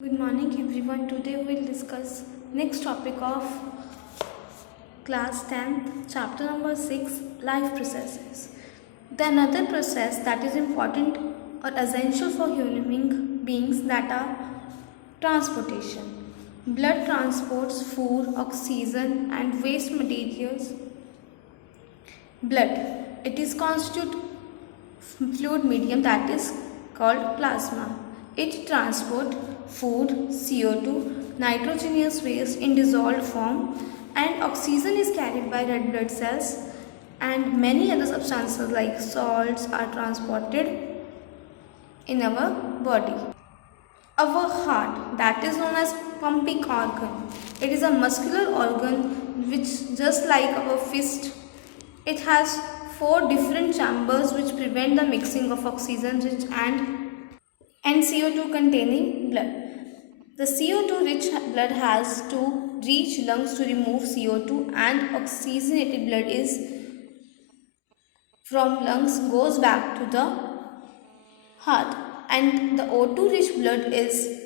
Good morning everyone. Today we'll discuss next topic of class 10th chapter number 6 life processes. The another process that is important or essential for human beings that are transportation. Blood transports food, oxygen and waste materials. Blood. It is constitute fluid medium that is called plasma. It transports food, CO2, nitrogenous waste in dissolved form, and oxygen is carried by red blood cells, and many other substances like salts are transported in our body. Our heart, that is known as pumping organ. It is a muscular organ which, just like our fist, it has 4 different chambers which prevent the mixing of oxygen rich and CO2 containing blood. The CO2 rich blood has to reach lungs to remove CO2, and oxygenated blood is from lungs goes back to the heart, and the O2 rich blood is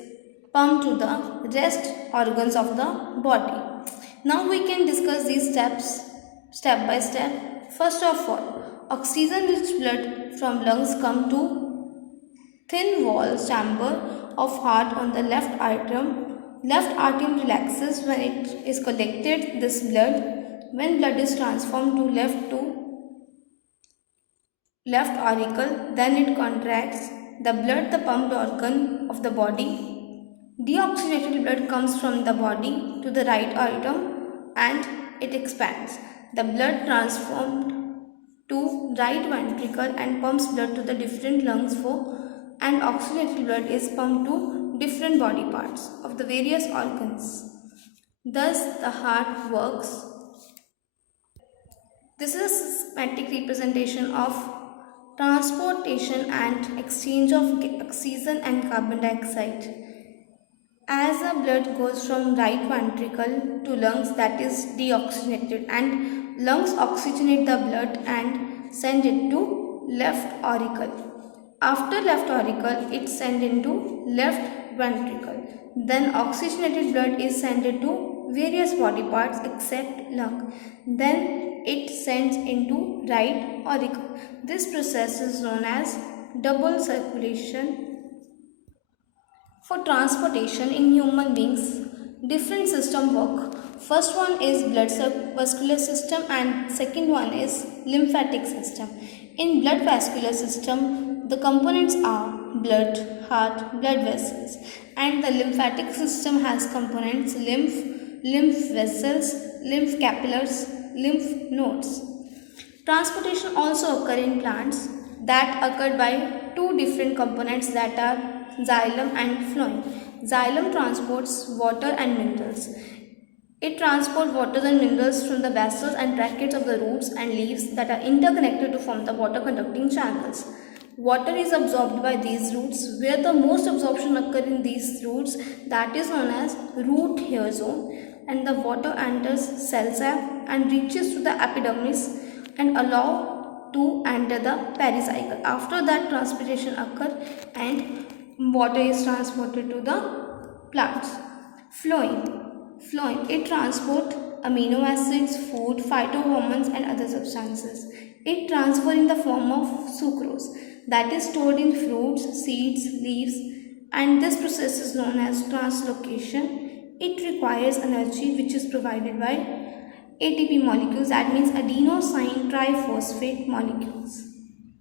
pumped to the rest organs of the body. Now we can discuss these steps step by step. First of all, oxygen rich blood from lungs come to thin wall chamber of heart on the left atrium. Left atrium relaxes when it is collected this blood. When blood is transformed to left auricle, then it contracts. The blood, the pumped organ of the body. Deoxygenated blood comes from the body to the right atrium and it expands. The blood transformed to right ventricle and pumps blood to the different lungs and oxygenated blood is pumped to different body parts of the various organs. Thus the heart works. This is a schematic representation of transportation and exchange of oxygen and carbon dioxide. As the blood goes from right ventricle to lungs, that is deoxygenated, and lungs oxygenate the blood and send it to left auricle. After left auricle, it sent into left ventricle. Then oxygenated blood is sent to various body parts except lung. Then it sends into right auricle. This process is known as double circulation. For transportation in human beings, different systems work. First one is blood vascular system and second one is lymphatic system. In blood vascular system, the components are blood, heart, blood vessels, and the lymphatic system has components lymph vessels, lymph capillaries, lymph nodes. Transportation also occur in plants that occur by 2 different components that are xylem and phloem. Xylem transports water and minerals. It transports water and minerals from the vessels and brackets of the roots and leaves that are interconnected to form the water conducting channels. Water is absorbed by these roots, where the most absorption occurs in these roots, that is known as root hair zone, and the water enters cell sac and reaches to the epidermis and allow to enter the pericycle. After that, transpiration occurs and water is transported to the plants. Phloem, it transports amino acids, food, phytohormones and other substances. It transfers in the form of sucrose that is stored in fruits, seeds, leaves, and this process is known as translocation. It requires energy which is provided by ATP molecules, that means adenosine triphosphate molecules.